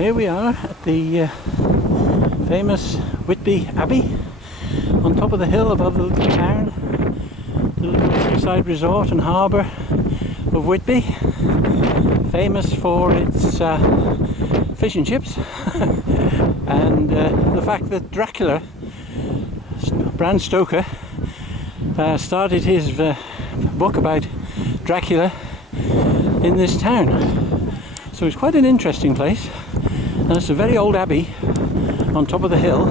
Here we are at the famous Whitby Abbey, on top of the hill above the little town, the little seaside resort and harbour of Whitby, famous for its fish and chips and the fact that Dracula, Bram Stoker, started his book about Dracula in this town. So it's quite an interesting place, and it's a very old abbey on top of the hill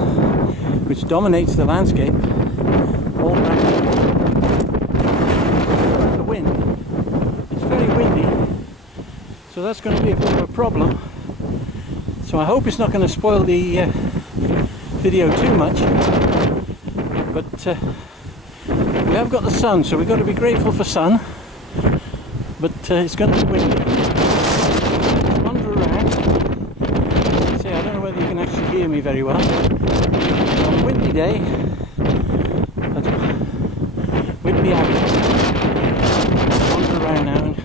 which dominates the landscape all around. The wind, it's very windy, so that's going to be a bit of a problem. So I hope it's not going to spoil the video too much, but we have got the sun, so we've got to be grateful for sun, but it's going to be windy. Let's wander around. See, I don't know whether you can actually hear me very well. On a windy day at Whitby Abbey. Wander around now and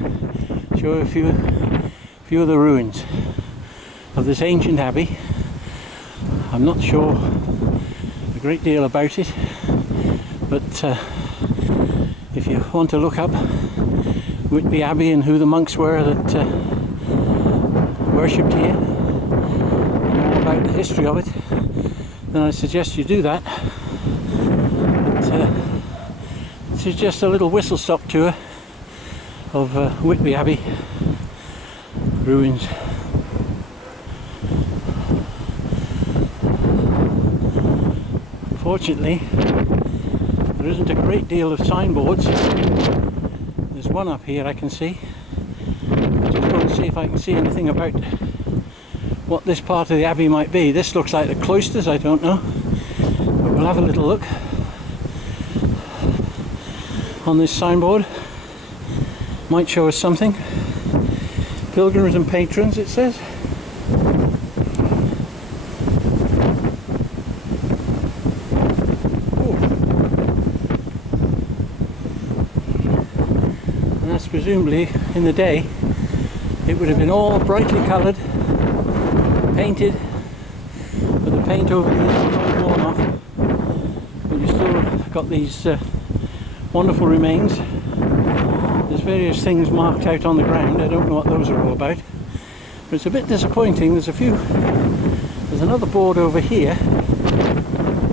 show a few of the ruins of this ancient abbey. I'm not sure a great deal about it, but if you want to look up Whitby Abbey and who the monks were that worshipped here, and all about the history of it, then I suggest you do that. But, this is just a little whistle-stop tour of Whitby Abbey ruins. Fortunately, there isn't a great deal of signboards. There's one up here I can see. I'm just going to see if I can see anything about what this part of the abbey might be. This looks like the cloisters, I don't know, but we'll have a little look on this signboard. Might show us something. Pilgrims and patrons, it says. Presumably in the day it would have been all brightly coloured, painted, with the paint over the edges all worn off, but you still got these wonderful remains. There's various things marked out on the ground. I don't know what those are all about, but it's a bit disappointing. There's another board over here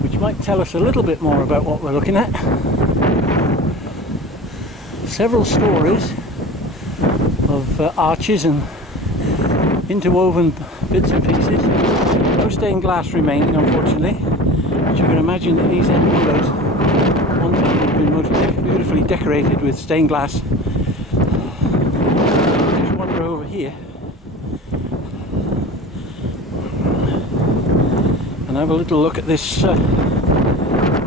which might tell us a little bit more about what we're looking at. Several stories of arches and interwoven bits and pieces. No stained glass remaining, unfortunately, but you can imagine that these end windows one time have been most beautifully decorated with stained glass. Just wander over here and have a little look at this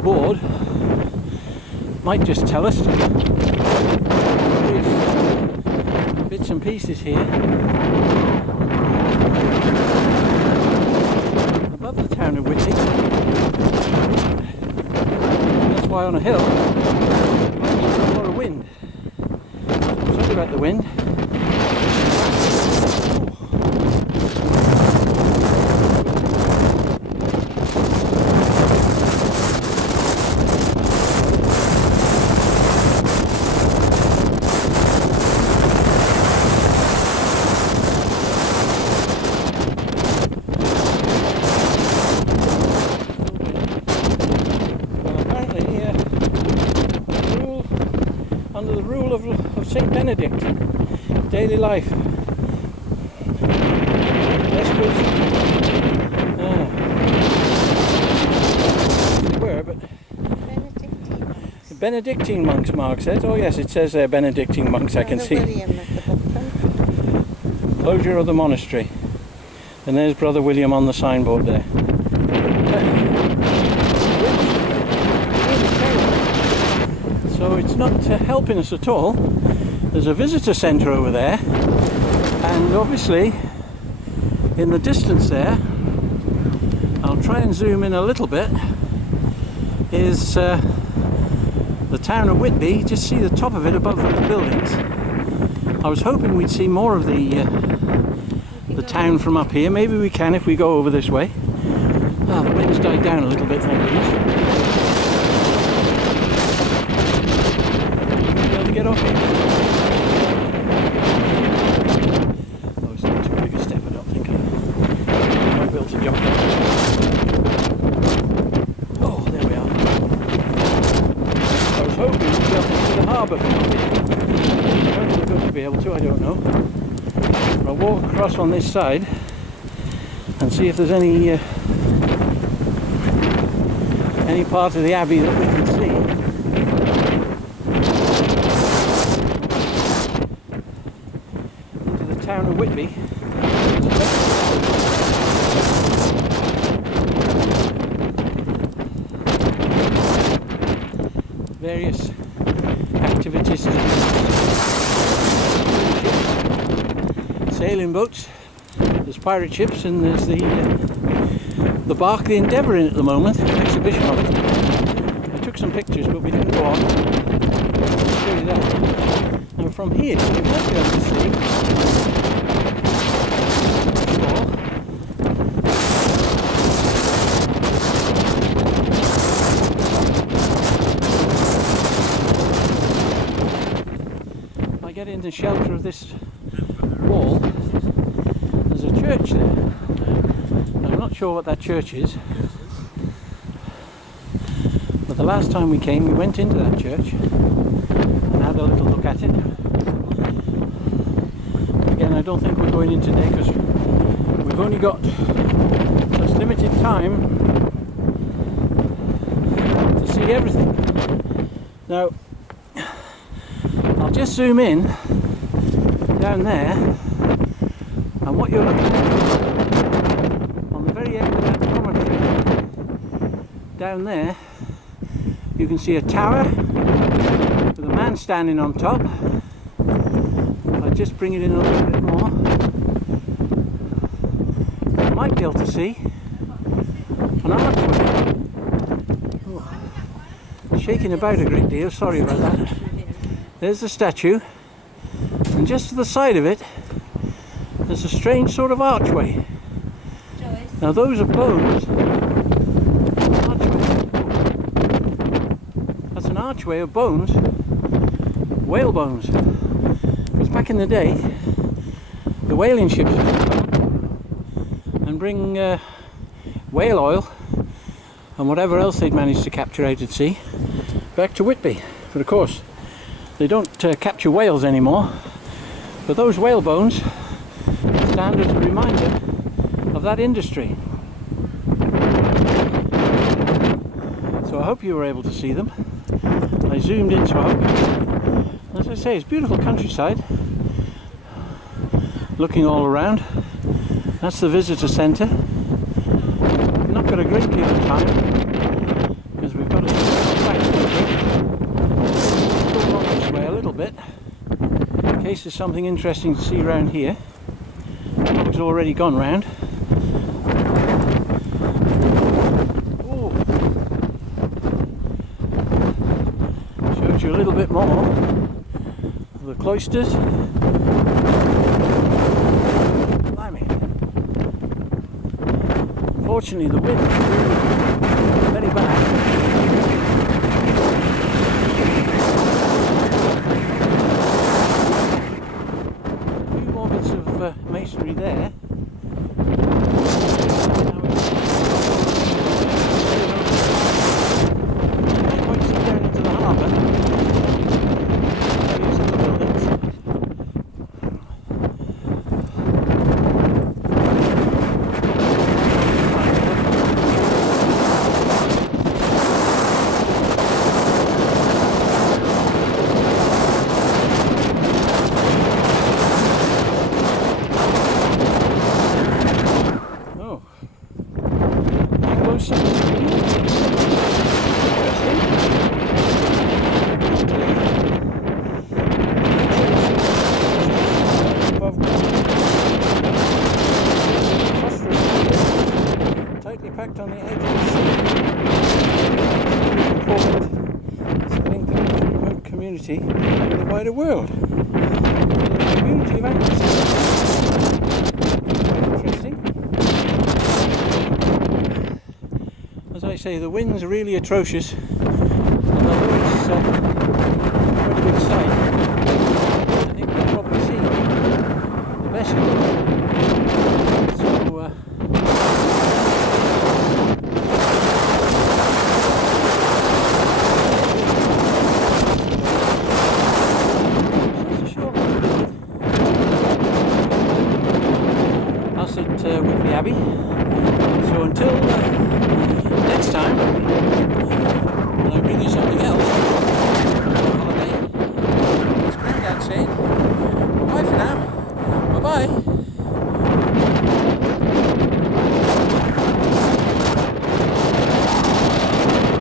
board. Might just tell us bits and pieces here above the town of Whitby. That's why on a hill there's a lot of wind. Sorry about the wind. Under the rule of St. Benedict, daily life. Vespers, they were, but the Benedictine monks, Mark says. Oh yes, it says there Benedictine monks, I can see. Closure of the monastery. And there's Brother William on the signboard there. So it's not helping us at all. There's a visitor centre over there, and obviously in the distance there, I'll try and zoom in a little bit, is the town of Whitby. Just see the top of it above those buildings. I was hoping we'd see more of the town from up here. Maybe we can if we go over this way. Ah, the wind's died down a little bit, thank goodness. We'll be able to get off here. Oh, it's not too big a step, I don't think. I might be able to jump down. Oh, there we are. I was hoping we'd be able to see the harbour from up here. Whether we're going to be able to, I don't know. But I'll walk across on this side and see if there's any part of the abbey that we can see. Into the town of Whitby. Various activities, sailing boats, there's pirate ships, and there's the bark, the Endeavour, in at the moment, an exhibition of it. I took some pictures but we didn't go on. I'll show you that. And from here you might be able to see if I get in the shelter of this wall, there's a church there. Now, I'm not sure what that church is, but the last time we came we went into that church and had a little look at it. Again, I don't think we're going in today because we've only got such limited time to see everything. Now, I'll just zoom in down there, and what you're looking at on the very end of that promontory down there, you can see a tower with a man standing on top. If I just bring it in a little bit more, you might be able to see an archway. Oh, shaking about a great deal, sorry about that. There's the statue, and just to the side of it there's a strange sort of archway. Now those are bones. That's an archway of bones, whale bones. Because back in the day the whaling ships would come and bring whale oil and whatever else they'd managed to capture out at sea back to Whitby. But of course they don't capture whales anymore, but those whale bones stand as a reminder of that industry. So I hope you were able to see them. I zoomed in, so I hope. As I say, it's beautiful countryside. Looking all around. That's the visitor centre. We've not got a great deal of time because we've got to back go on this way a little bit in case there's something interesting to see around here. It's already gone round. Oh. Showed you a little bit more of the cloisters. Blimey. Unfortunately the wind is really very bad. Masonry there. Quite see down into the harbour. Maybe some of the buildings. Packed on the edge of the sea. It's a link to a remote community in the wider world. The community of anglers. say, the wind's really atrocious, and although it's a pretty good sight, I think we'll probably see the best of it. So us at Whitby Abbey. So until next time, when I bring you something else.